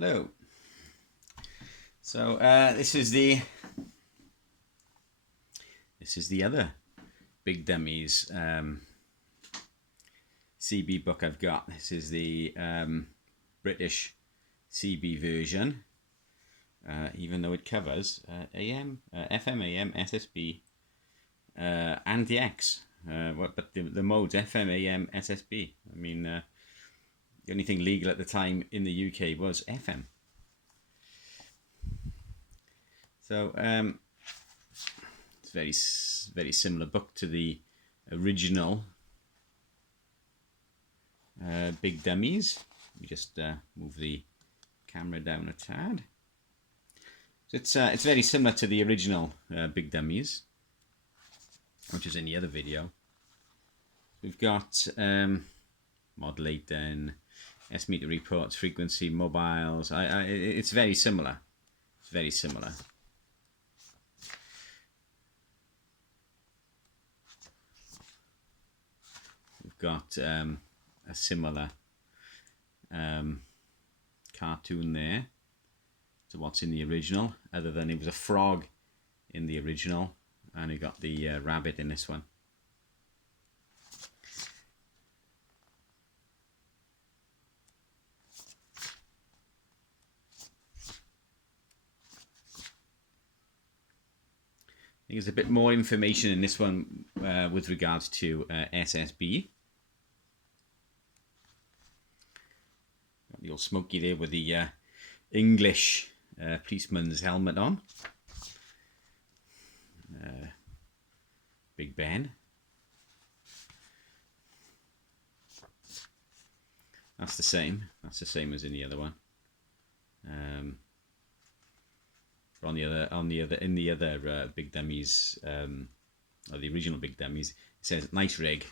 Hello. So this is the other Big Dummies CB book I've got. This is the British CB version, even though it covers AM, FM, AM, SSB, and the X. But the modes FM, AM, SSB. I mean, the only thing legal at the time in the UK was FM. So it's very similar book to the original Big Dummies. We just move the camera down a tad. So it's very similar to the original Big Dummies, which is in the other video. We've got modulator and S-meter reports, frequency, mobiles. It's very similar. It's very similar. We've got a similar cartoon there to what's in the original, other than it was a frog in the original and we got the rabbit in this one. I think there's a bit more information in this one with regards to SSB. Got the old Smokey there with the English policeman's helmet on. Big Ben. That's the same. That's the same as in the other one. In the other Big Dummies, or the original Big Dummies, it says nice rig.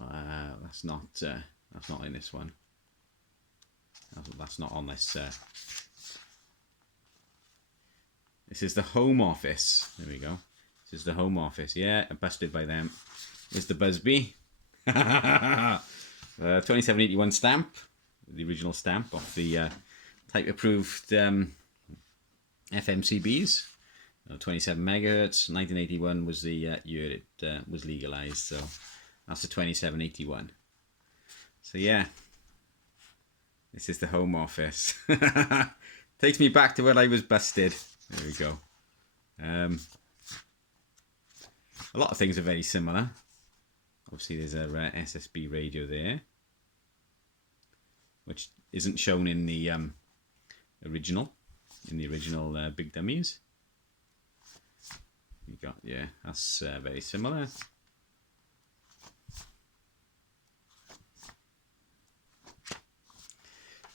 That's not in this one. That's not on this. This is the Home Office. There we go. This is the Home Office. Yeah, busted by them. There's the Busby. 2781 stamp, the original stamp of the type approved FMCBs. 27 megahertz. 1981 was the year it was legalized, so that's the 2781. So yeah, this is the Home Office. Takes me back to when I was busted. There we go. A lot of things are very similar. Obviously there's a SSB radio there, which isn't shown in the original Big Dummies. You got, yeah, that's very similar.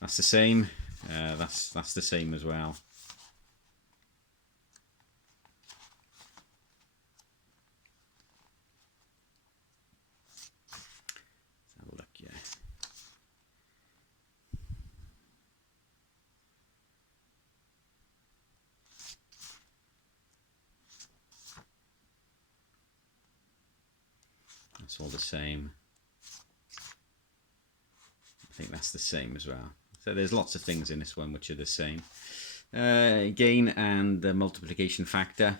That's the same. That's the same as well. Let's have a look, yeah. That's all the same. I think that's the same as well. So there's lots of things in this one which are the same. Gain and the multiplication factor.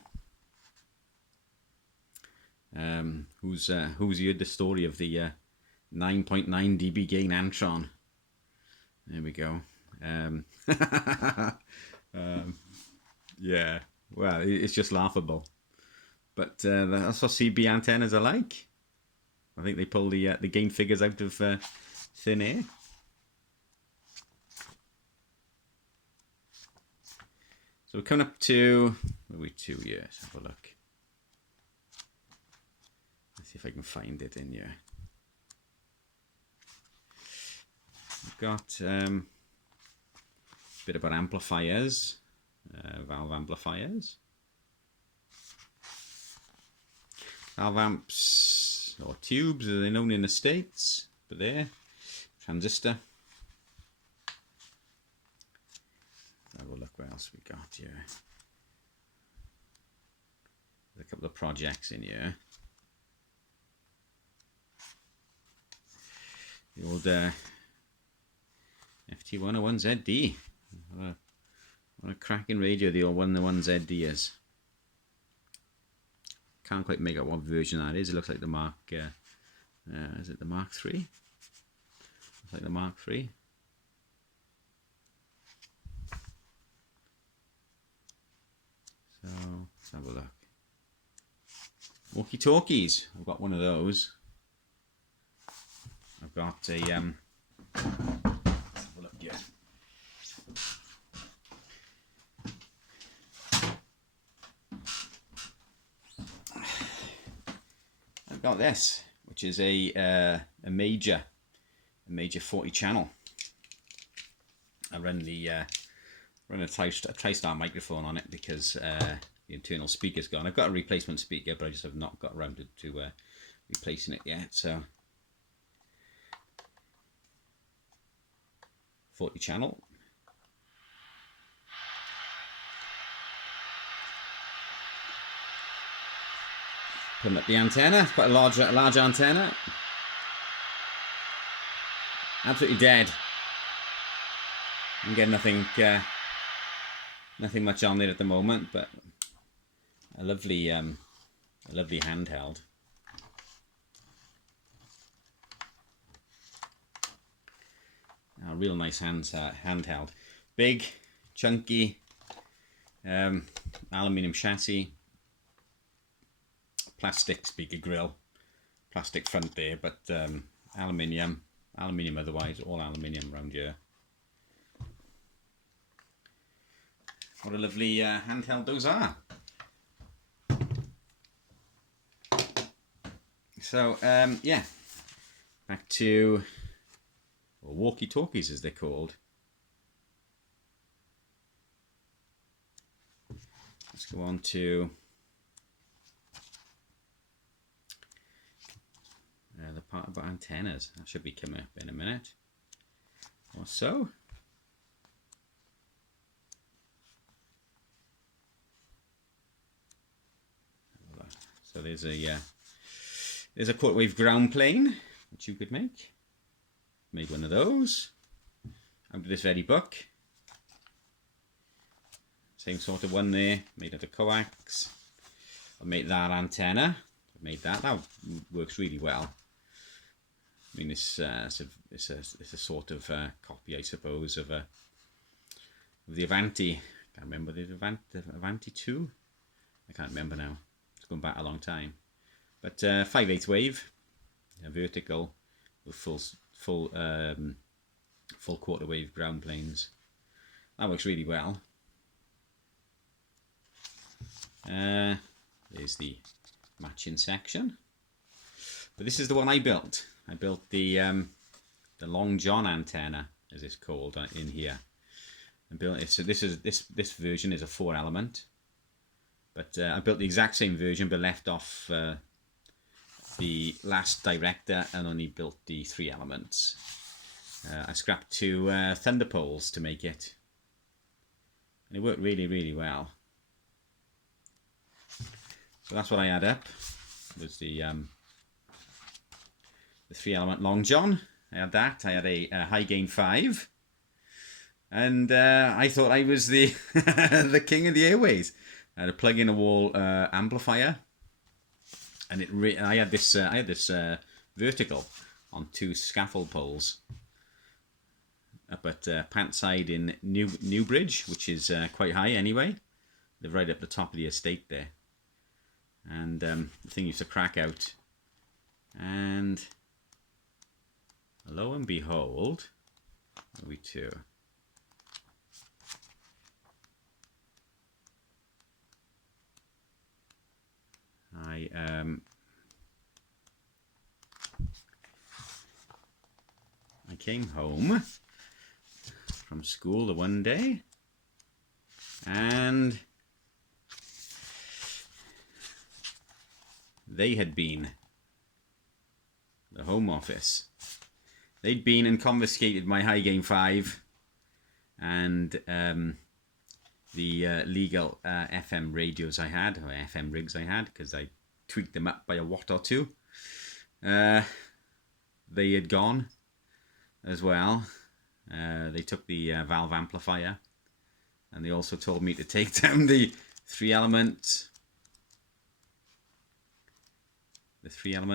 Who's heard the story of the 9.9 dB gain Antron? There we go. Yeah, well, it's just laughable. But that's what CB antennas are like. I think they pull the gain figures out of thin air. So we're coming up to, where are we, 2 years? Have a look. Let's see if I can find it in here. We've got a bit about amplifiers, valve amplifiers. Valve amps, or tubes as they're known in the States, but there, transistor. Have a look what else we got here. There's a couple of projects in here. The old FT101ZD. What a cracking radio the old 1ZD is. Can't quite make out what version that is. It looks like the Mark. Is it the Mark III? Looks like the Mark III. So let's have a look. Walkie-talkies. I've got one of those. I've got a. Let's have a look here. I've got this, which is a major 40 channel. I run a TriStar microphone on it because the internal speaker's gone. I've got a replacement speaker, but I just have not got around to replacing it yet. So 40 channel. Putting up the antenna. It's quite a large antenna. Absolutely dead. I'm getting nothing much on there at the moment, but a lovely handheld. A real nice handheld. Big, chunky, aluminium chassis, plastic speaker grill, plastic front there, but aluminium otherwise, all aluminium around here. What a lovely handheld those are. So yeah, back to walkie-talkies as they're called. Let's go on to the part about antennas. That should be coming up in a minute or so. So there's a quarter wave ground plane which you could make. Made one of those out of this very book. Same sort of one there, made out of coax. I made that antenna. I made that. That works really well. I mean, it's a sort of copy, I suppose, of the Avanti. I can't remember the Avanti 2. I can't remember now. It's going back a long time. But 5/8 wave, vertical with full quarter wave ground planes. That works really well. There's the matching section. But this is the one I built. I built the Long John antenna, as it's called, in here. I built it. So this version is a 4-element. But I built the exact same version, but left off the last director and only built the 3 elements. I scrapped 2 thunder poles to make it, and it worked really, really well. So that's what I had up. Was the 3-element Long John. I had that. I had a high gain 5, and I thought I was the the king of the airways. I had a plug-in a wall amplifier, and I had this vertical on 2 scaffold poles up at Pantside in Newbridge, which is quite high anyway. They're right up the top of the estate there, and the thing used to crack out, and lo and behold, there we two. I came home from school the one day, and they had been, the Home Office, they'd been and confiscated my high gain 5 and the legal FM radios I had, or FM rigs I had, because I tweaked them up by a watt or 2. They had gone as well. They took the valve amplifier And they also told me to take down the 3-element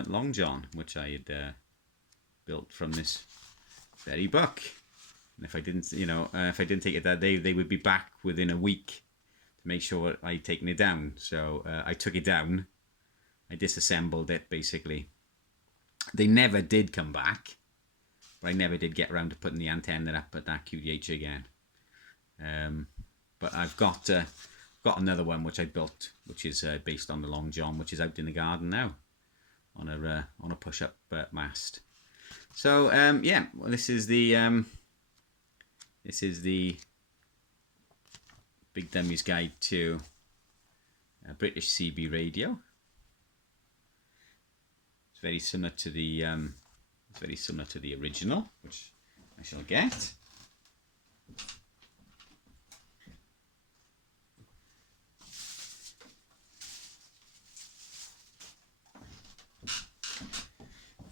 Long John, which I had built from this very book. And if I didn't, if I didn't take it that day, they would be back within a week to make sure I'd taken it down. So I took it down. I disassembled it, basically. They never did come back, but I never did get around to putting the antenna up at that QDH again. But I've got another one which I built, which is based on the Long John, which is out in the garden now, on a push-up mast. So yeah, well, this is the Big Dummies guide to British CB radio. It's very similar to the original, which I shall get.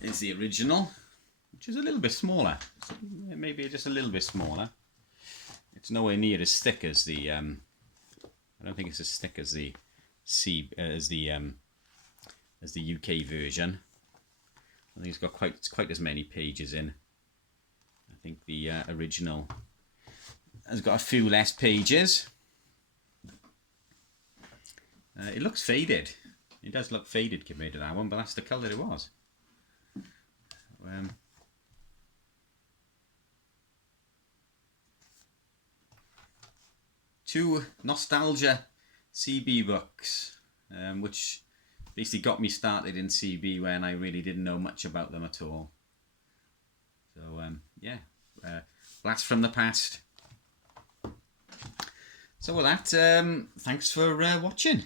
Is the original, which is a little bit smaller, maybe just a little bit smaller. It's nowhere near as thick as the. I don't think it's as thick as the UK version. I think it's got quite as many pages in. I think the original has got a few less pages. It looks faded. It does look faded compared to that one, but that's the colour it was. Two nostalgia CB books, which basically got me started in CB when I really didn't know much about them at all. So yeah, blast from the past. So with that, thanks for watching.